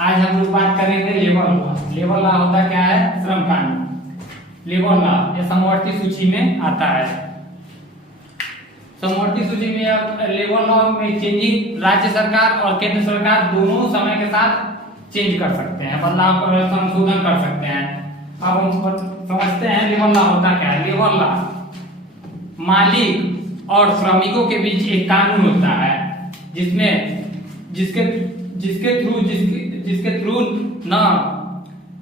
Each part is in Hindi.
आज हम लोग बात करेंगे लेबर लॉ। लेबर लॉ होता क्या है? श्रम कानून। लेबर लॉ ये समवर्ती सूची में आता है। समवर्ती सूची में लेबर लॉ में चेंजिंग राज्य सरकार और केंद्र सरकार दोनों समय के साथ चेंज कर सकते हैं, बदलाव संशोधन कर सकते हैं। अब हम समझते हैं लेबर लॉ होता क्या है। लेबर लॉ मालिक और श्रमिकों के बीच एक कानून होता है जिसमें जिसके थ्रू न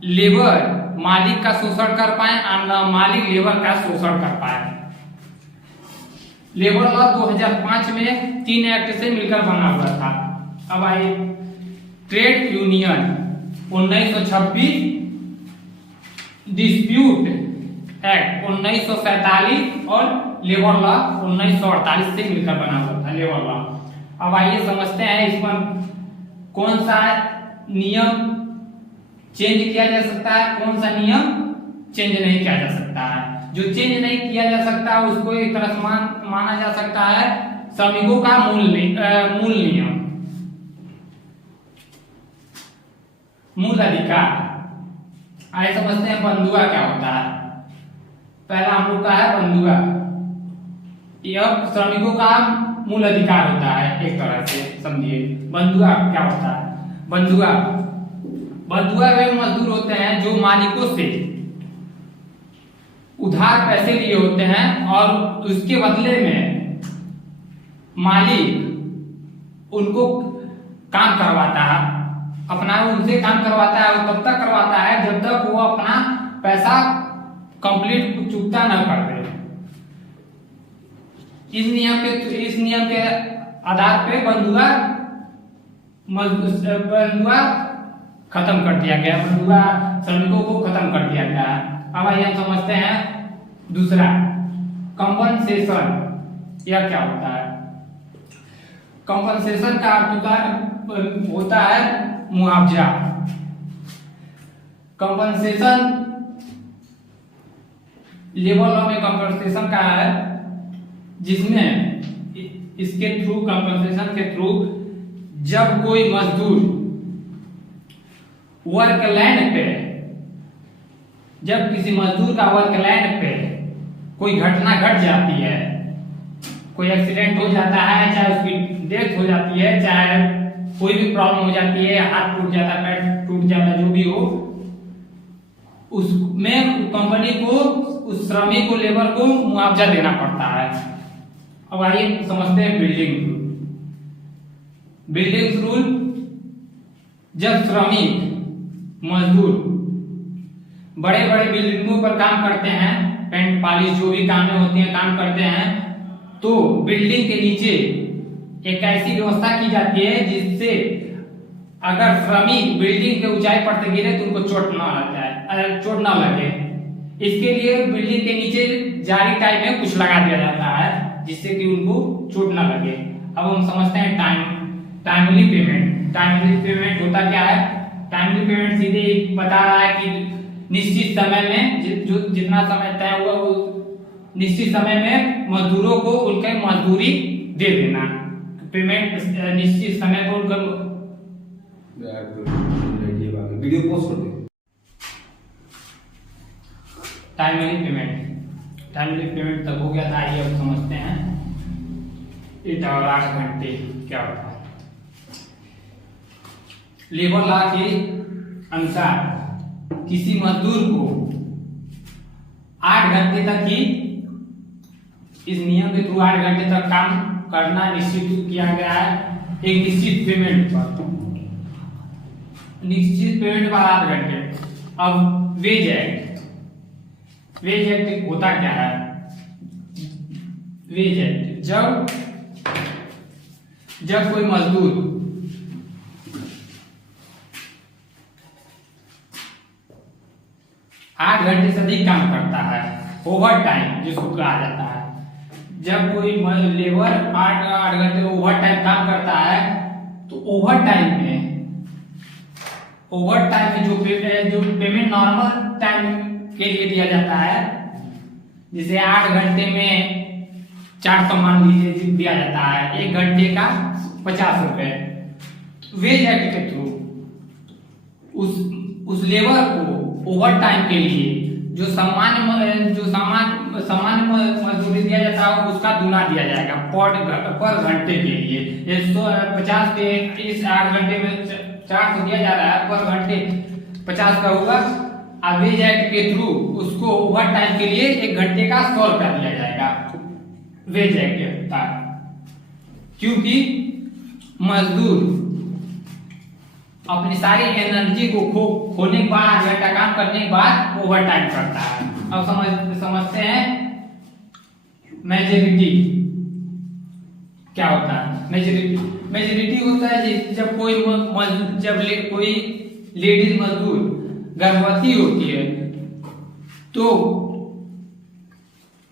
लेबर मालिक का शोषण कर पाए और न मालिक लेबर का शोषण कर पाए। लेबर लॉ 2005 में 3 एक्ट से मिलकर बना हुआ था। अब आइए ट्रेड यूनियन 1926, डिस्प्यूट एक्ट 1947 और लेबर लॉ 1948 से मिलकर बना हुआ था लेबर लॉ। अब आइए समझते हैं इस पर कौन सा नियम चेंज किया जा सकता है, कौन सा नियम चेंज नहीं किया जा सकता है। जो चेंज नहीं किया जा सकता उसको एक तरह से माना जा सकता है श्रमिकों का मूल नियम, मूल अधिकार। आइए समझते हैं बंधुआ क्या होता है। पहला हम लोग का है बंधुआ। यह श्रमिकों का मूल अधिकार होता है, एक तरह से समझिए। बंधुआ क्या होता है? बंधुआ वे मजदूर होते हैं जो मालिकों से उधार पैसे लिए होते हैं और उसके बदले में मालिक उनको काम करवाता है, उनसे काम करवाता है। और तब तक करवाता है जब तक वो अपना पैसा कंप्लीट चुकता न कर दे। इस नियम के आधार पे बंधुआ खत्म कर दिया गया, बंधुआ श्रमिकों को खत्म कर दिया गया। अब आइए हम समझते हैं दूसरा कंपनसेशन। यह क्या होता है? कंपनसेशन का अर्थ होता है मुआवजा। कंपनसेशन लेबर लॉ में कंपनसेशन का है जिसमें इसके थ्रू कंपनसेशन के थ्रू जब कोई मजदूर वर्क लैंड पे, जब किसी मजदूर का वर्क लैंड पे कोई घटना घट जाती है, कोई एक्सीडेंट हो जाता है, चाहे उसकी डेथ हो जाती है, चाहे कोई भी प्रॉब्लम हो जाती है, हाथ टूट जाता है, पैर टूट जाता है, जो भी हो, उसमें कंपनी को उस श्रमिक को, लेबर को मुआवजा देना पड़ता है। अब आइए समझते हैं बिल्डिंग रूल। जब श्रमिक मजदूर बड़े बड़े बिल्डिंगों पर काम करते हैं, पेंट पॉलिश जो भी कामें होती हैं काम करते हैं, तो बिल्डिंग के नीचे एक ऐसी व्यवस्था की जाती है जिससे अगर श्रमिक बिल्डिंग के ऊंचाई पर से गिरे तो उनको चोट ना लगे। इसके लिए बिल्डिंग के नीचे जाली टाइप में कुछ लगा दिया जाता है जिससे कि उनको चोट ना लगे। अब हम समझते हैं टाइमली पेमेंट। टाइमली पेमेंट होता क्या है? टाइमली पेमेंट सीधे बता रहा है कि निश्चित समय में जो जितना समय तय हुआ निश्चित समय में मजदूरों को उनके मजदूरी दे देना। पेमेंट निश्चित समय पर उनका वीडियो पोस्ट कर दे। टाइमली पेमेंट तक हो गया था। आइए अब समझते हैं 8 और 8 घंटे क्या होता है। लेबर लॉ के अनुसार किसी मजदूर को 8 घंटे तक ही, इस नियम के थ्रू 8 घंटे तक काम करना निश्चित किया गया है एक निश्चित पेमेंट पर 8 घंटे। अब वेज एक्ट होता क्या है? वेज एक्ट जब कोई मजदूर 8 घंटे से अधिक काम करता है, ओवर टाइम जिसको कहा जाता है, जब कोई लेबर 8 घंटे ओवर टाइम काम करता है तो ओवर टाइम में जो पेमेंट नॉर्मल टाइम के लिए दिया जाता है, जिसे 8 घंटे में 400 मान लीजिए दिया जाता है, 1 घंटे का 50 रुपए। वेज एक्ट के थ्रू उस लेबर को ओवर टाइम के लिए जो सामान्य मजदूरी दिया जाता है उसका दूना दिया जाएगा पर घंटे के लिए। 150 पे इस 8 घंटे में 400 दिया जा रहा है, पर घंटे 50 का हुआ। वेज एक्ट के थ्रू उसको ओवर टाइम के लिए 1 घंटे का 100 रुपया दिया जाएगा। वेज एक्ट था, क्योंकि मजदूर अपनी सारी एनर्जी को खोने के बाद 8 घंटा काम करने के बाद ओवर टाइम करता है। अब समझते हैं मेजोरिटी क्या होता है। मेजोरिटी होता है जब कोई लेडीज मजदूर गर्भवती होती है तो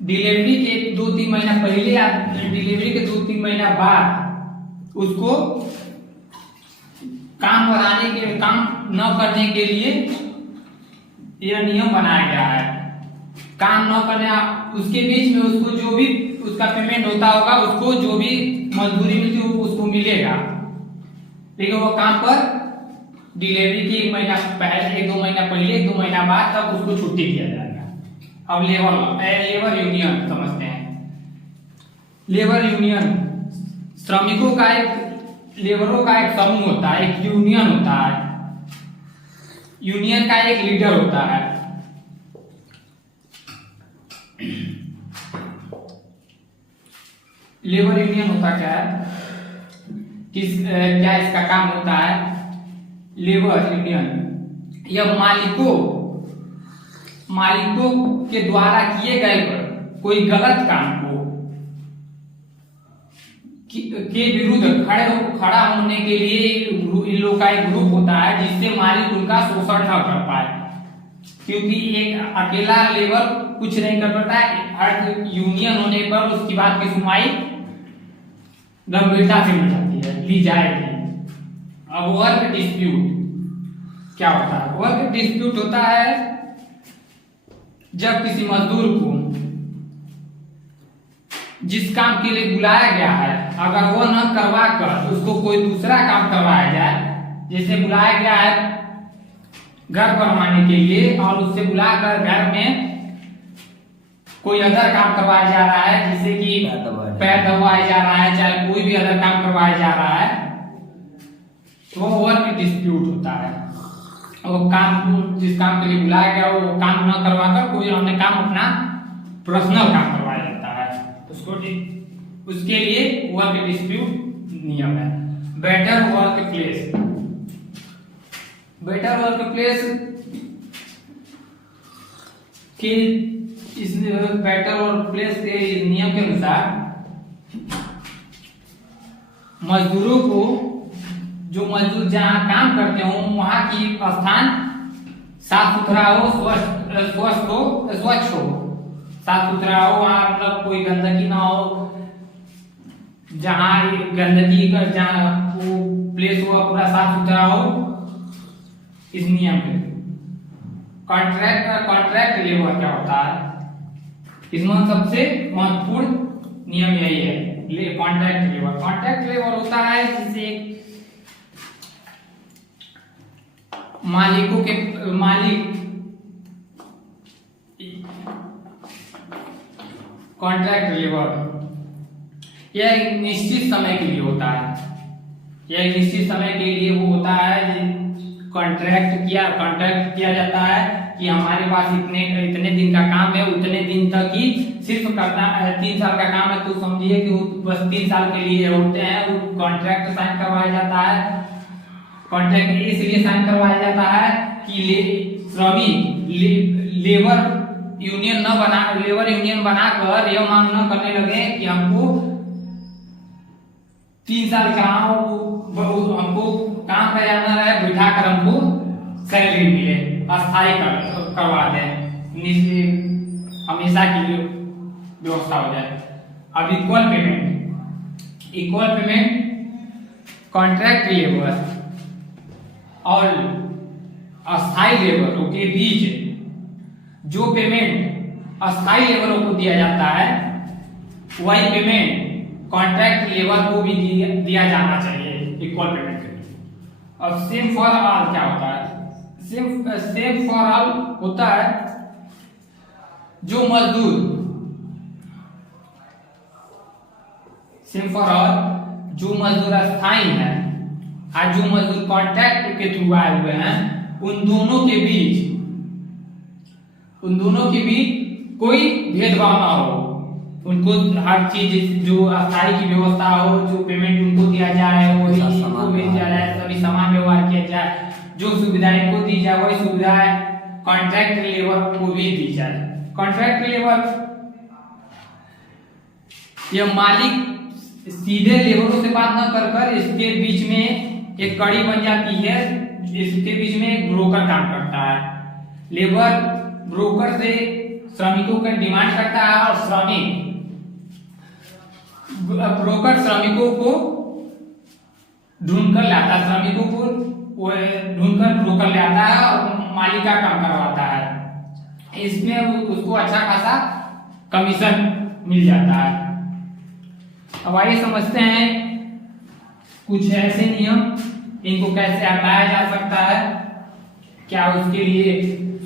डिलीवरी के 2-3 महीना पहले या डिलीवरी के 2-3 महीना बाद उसको काम न करने के लिए यह नियम बनाया गया है। काम न करने उसके बीच में उसको जो भी उसका पेमेंट होता होगा, उसको जो भी मजदूरी मिलती है उसको मिलेगा, लेकिन वो काम पर डिलीवरी के 1 महीना पहले, 1-2 महीना पहले, 1-2 महीना बाद तब उसको छुट्टी दिया जाएगा। अब लेबर यूनियन समझते हैं। लेबर यूनियन लेबरों का एक समूह होता है, एक यूनियन होता है। यूनियन का एक लीडर होता है। लेबर यूनियन होता क्या है, क्या इसका काम होता है। लेबर यूनियन यह मालिकों के द्वारा किए गए कोई गलत काम को के विरुद्ध खड़ा होने के लिए इन लोगों का एक ग्रुप होता है, जिससे मालिक उनका शोषण न कर पाए। क्योंकि एक अकेला लेबर कुछ नहीं कर पाता है, हर यूनियन होने पर उसकी बात की सुनवाई गंभीरता से ली जाएगी। अब वर्क डिस्प्यूट क्या होता है। वर्क डिस्प्यूट होता है जब किसी मजदूर को जिस काम के लिए बुलाया गया है, अगर वो न करवा कर उसको कोई दूसरा काम करवाया जाए। जैसे बुलाया गया है घर बनवाने के लिए और उससे बुलाकर घर में कोई अदर काम करवाया जा रहा है, जैसे कि पैर दबाया जा रहा है, चाहे कोई भी अदर काम करवाया जा रहा है, तो वो वर्क डिस्प्यूट होता है। वो काम जिस काम के लिए बुलाया गया वो काम न करवाकर कोई अन्य काम अपना पर्सनल काम करवाया जाता है, उसके लिए वर्क डिस्प्यूट नियम है। बेटर वर्क प्लेस के इस बेटर वर्क प्लेस के नियम के अनुसार मजदूरों को, जो मजदूर जहाँ काम करते हो वहां की स्थान साफ सुथरा हो, स्वच्छ हो, साफ सुथरा हो, वहां मतलब कोई गंदगी ना हो। जहाँ गंदगी का जहाँ वो प्लेस हुआ पूरा साफ सुथरा हो, इस नियम में। कॉन्ट्रैक्ट लेबर क्या होता है, इसमें सबसे महत्वपूर्ण नियम यही है। कॉन्ट्रैक्ट लेबर होता है जिसे मालिक कॉन्ट्रैक्ट लेबर यह एक निश्चित समय के लिए होता है। यह निश्चित समय के लिए वो होता है कॉन्ट्रैक्ट किया जाता है कि हमारे पास इतने दिन का काम है, उतने दिन तक ही सिर्फ करना है। 3 साल का काम है तो समझिए कि बस 3 साल के लिए होते हैं। वो कॉन्ट्रैक्ट साइन करवाया जाता है। कॉन्ट्रैक्ट इसलिए साइन करवाया जाता है कि श्रमिक लेबर यूनियन बनाकर यह मांग न करने लगे कि हमको 3 साल का हमको काम पे जाना है, बिठा कर हमको सैलरी मिले, अस्थायी करवा दें, हमेशा के लिए व्यवस्था हो जाए। अब इक्वल पेमेंट कॉन्ट्रैक्ट लेबर और अस्थायी लेबरों के बीच जो पेमेंट अस्थायी लेबरों को दिया जाता है वही पेमेंट कॉन्ट्रैक्ट लेबर को भी दिया जाना चाहिए, इक्वल पेमेंट के लिए। अब सेम फॉर ऑल क्या होता है, सेम फॉर ऑल होता है जो मजदूर, सेम फॉर ऑल जो मजदूर स्थायी है और जो मजदूर कॉन्ट्रैक्ट के थ्रू आए हुए हैं, उन दोनों के बीच कोई भेदभाव ना हो, उनको हर चीज जो अस्थायी की व्यवस्था हो, जो पेमेंट उनको दिया जाए वही इनको भी दिया जाए, सभी समान व्यवहार किया जाए, जो सुविधाएं इनको दी जाए वही सुविधाएं कॉन्ट्रैक्ट लेबर को भी दी जाए। कॉन्ट्रैक्ट लेबर यह मालिक सीधे लेबरों से बात न कर इसके बीच में एक कड़ी बन जाती है, इसके बीच में एक ब्रोकर काम करता है। लेबर ब्रोकर से श्रमिकों का डिमांड करता है और श्रमिक ब्रोकर श्रमिकों को ढूंढ कर लाता है, श्रमिकों को ढूंढकर ब्रोकर ले आता है और मालिक का काम करवाता है। इसमें उसको अच्छा खासा कमीशन मिल जाता है। अब आइए समझते हैं कुछ ऐसे नियम, इनको कैसे हटाया जा सकता है, क्या उसके लिए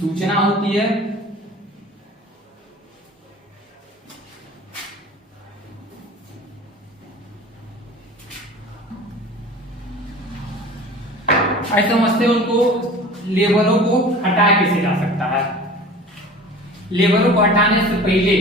सूचना होती है। ऐसे समझते हैं उनको लेबरों को हटाया कैसे जा सकता है। लेबरों को हटाने से पहले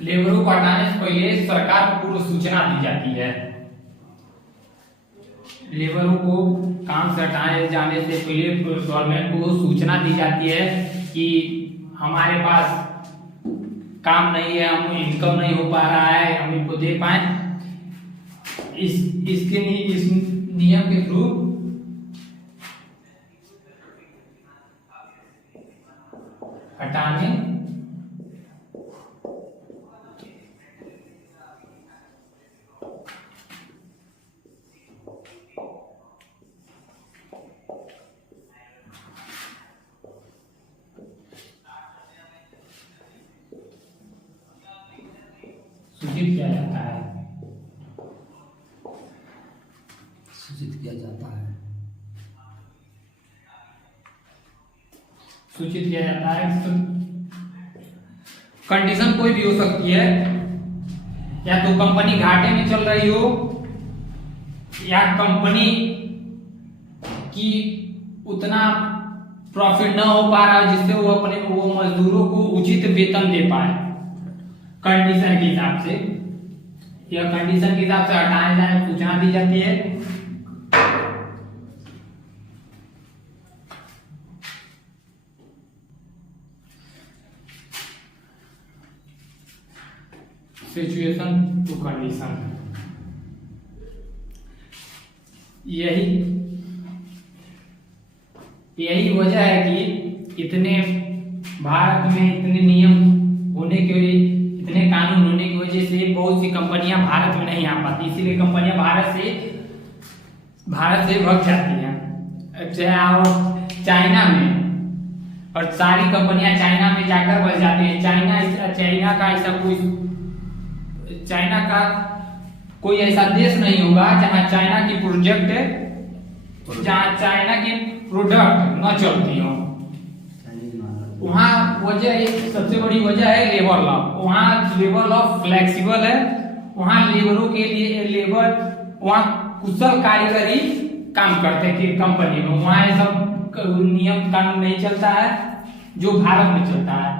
लेबरों को हटाने से पहले सरकार को पूर्व सूचना दी जाती है। लेबरों को काम से हटाए जाने से पहले गवर्नमेंट को सूचना दी जाती है कि हमारे पास काम नहीं है, हम इनकम नहीं हो पा रहा है, हम इनको दे पाए। इस नियम के थ्रू हटाने सूचित किया जाता है। सूचित किया जाता है। सूचित किया जाता है। कंडीशन कोई भी हो सकती है, या तो कंपनी घाटे में चल रही हो, या कंपनी की उतना प्रॉफिट न हो पा रहा है जिससे वो मजदूरों को उचित वेतन दे पाए। कंडीशन के हिसाब से, या कंडीशन के हिसाब से हटाने जाने सूचना दी जाती है। सिचुएशन टू कंडीशन, यही वजह है कि इतने भारत में इतने नियम होने के वजह, इतने कानून होने की वजह से बहुत सी कंपनियां भारत में नहीं आ पाती, इसीलिए कंपनियां भारत से भाग जाती हैं। चाइना में, और सारी कंपनियां चाइना में जाकर बस जाती है। चाइना का कोई ऐसा देश नहीं होगा जहां चाइना की प्रोडक्ट न चलती हो। वहाँ वजह, एक सबसे बड़ी वजह है लेबर लॉ। वहाँ लेबर लॉ फ्लेक्सिबल है, वहाँ लेबरों के लिए वहाँ कुशल कारीगरी काम करते थे कंपनी में। वहाँ ये सब नियम कानून नहीं चलता है जो भारत में चलता है।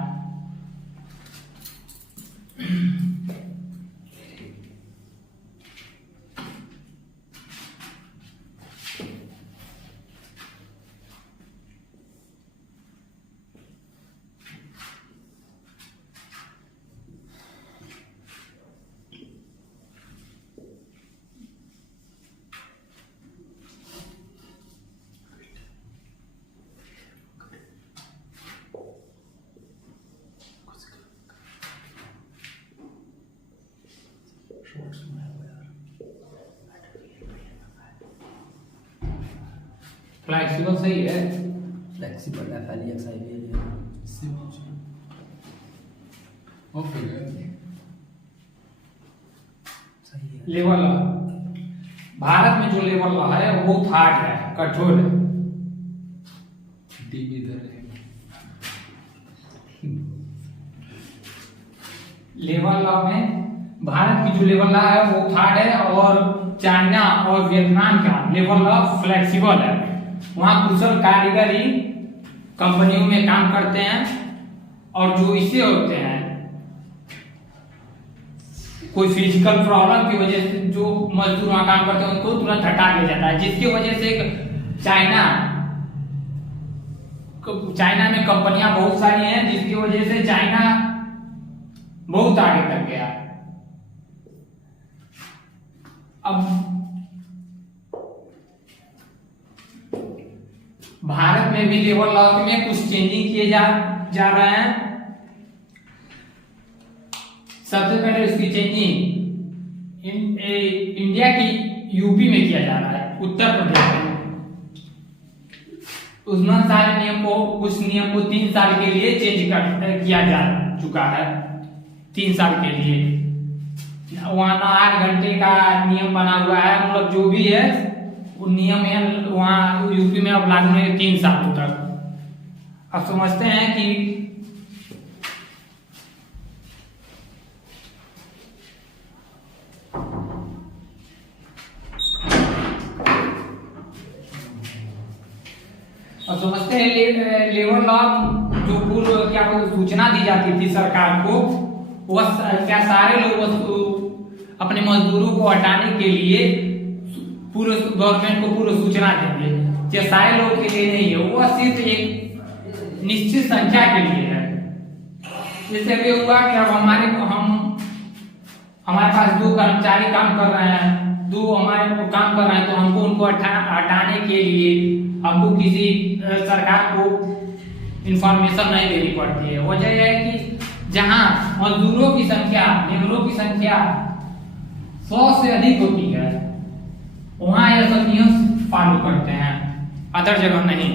फ्लेक्सिबल सही है। फ्लेक्सिबल FLEXIBL इससे पूछो। ओके सही है। लेबर लॉ, भारत में जो लेबर लॉ है वो बहुत हार्ड है, कठोर है। डी भी इधर है। लेबर लॉ में भारत की जो लेबर लॉ है वो हार्ड है, और चाइना और वियतनाम का लेबर लॉ फ्लेक्सिबल है। वहाँ कुशल कारीगर ही कंपनियों में काम करते हैं, और जो इससे होते हैं कोई फिजिकल प्रॉब्लम की वजह से जो मजदूर वहाँ काम करते हैं उनको तुरंत हटा दिया जाता है, जिसकी वजह से चाइना में कंपनियां बहुत सारी हैं, जिसकी वजह से चाइना बहुत आगे तक गया। अब भारत में भी लेबर लॉ में कुछ चेंजिंग किए जा रहे हैं। सबसे पहले उसकी चेंजिंग इंडिया की यूपी में किया जा रहा है, उत्तर प्रदेश में। उसमें सारे नियम को, कुछ नियम को 3 साल के लिए चेंज किया जा चुका है। 3 साल के लिए वहाँ 8 घंटे का नियम बना हुआ है, मतलब जो भी है वो नियम है वहाँ यूपी में अब लागू है 3 साल तक। अब समझते हैं कि लेबर लॉ जो पूर्व क्या सूचना दी जाती थी सरकार को, वह क्या सारे लोग अपने मजदूरों को हटाने के लिए पूरे गवर्नमेंट को पूर्व सूचना देंगे। ये सारे लोगों के लिए नहीं है, वो सिर्फ एक निश्चित संख्या के लिए है। जैसे अभी हुआ कि अब हमारे पास 2 कर्मचारी काम कर रहे हैं, 2 हमारे काम कर रहे हैं, तो हमको उनको हटाने के लिए हमको किसी सरकार को इंफॉर्मेशन नहीं देनी पड़ती है। वजह यह है कि जहां मजदूरों की संख्या, लेबरों की संख्या 100 से अधिक होती है, वहां यह सब नियम फॉलो करते हैं, अदर जगह नहीं।